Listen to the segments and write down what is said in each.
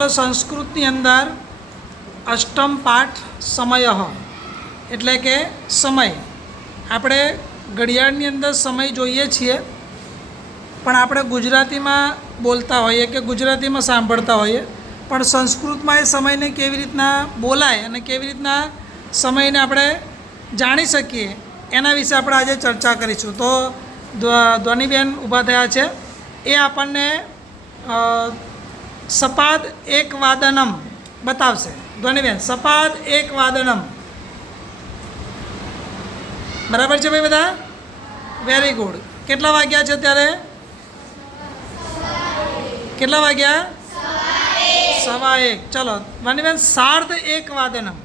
સંસ્કૃતની અંદર અષ્ટમ પાઠ સમય એટલે કે સમય. આપણે ઘડિયાળની અંદર સમય જોઈએ છીએ, પણ આપણે ગુજરાતીમાં બોલતા હોઈએ કે ગુજરાતીમાં સાંભળતા હોઈએ, પણ સંસ્કૃતમાં એ સમયને કેવી રીતના બોલાય અને કેવી રીતના સમયને આપણે જાણી શકીએ એના વિશે આપણે આજે ચર્ચા કરીશું. તો ધ્વનિબેન ઊભા થયા છે, એ આપણને સપાદ એક વાદનમ બતાવશે. ધ્વનિબેન, સપાદ એક વાદનમ. બરાબર છે ભાઈ બધા? Very good. કેટલા વાગ્યા છે અત્યારે? કેટલા વાગ્યા? 1:15. ચલો ધ્વનિબેન, સાર્ધ એક વાદનમ.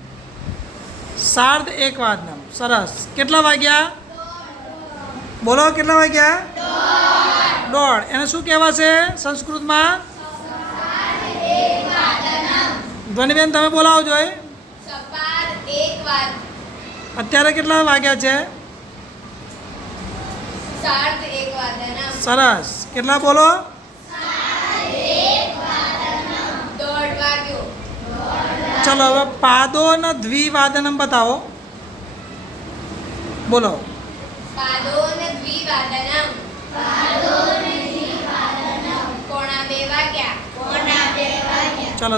સાર્ધ એક વાદનમ. સરસ. કેટલા વાગ્યા? બોલો, કેટલા વાગ્યા? 1:30. એને શું કહેવાશે સંસ્કૃતમાં? ધ્વનિબેન, તમે બોલાવજો. અત્યારે કેટલા વાગ્યા છે? સરસ. કેટલા બોલો? ચલો હવે પાદો ને દ્વિવાદનમ બતાવો. બોલો. ચલો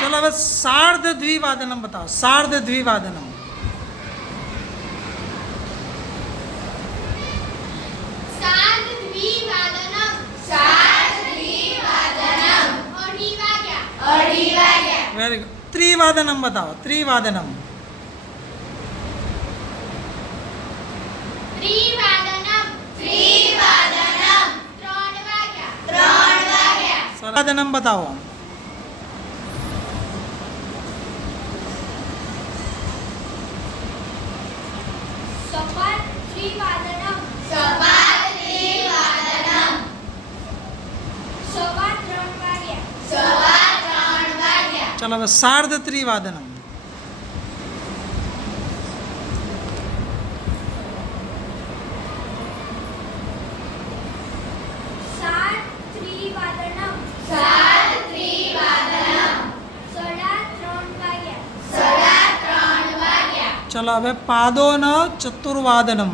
ચલો હવે સાર્ધ દ્વિવાદનમ બતાવો. સાર્ધ દ્વિવાદનમ. Very good. ત્રિવાદનમ બતાવો. ત્રિવાદનમ. વાદનમ બતાવો. ચલો હવે સાર્ધ ત્રિવાદનમ. ચલો હવે પાદો ન ચતુર્વાદનમ.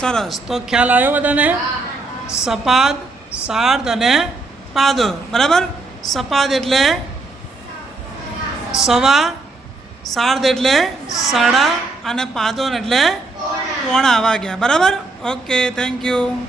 સરસ. તો ખ્યાલ આવ્યો બધાને? સપાદ, સાર્ધ અને પાદો. બરાબર? સપાદ એટલે સવા, સાર્ધ એટલે સાડા અને પાદોન એટલે પોણા વાગ્યા. બરાબર? Okay, thank you.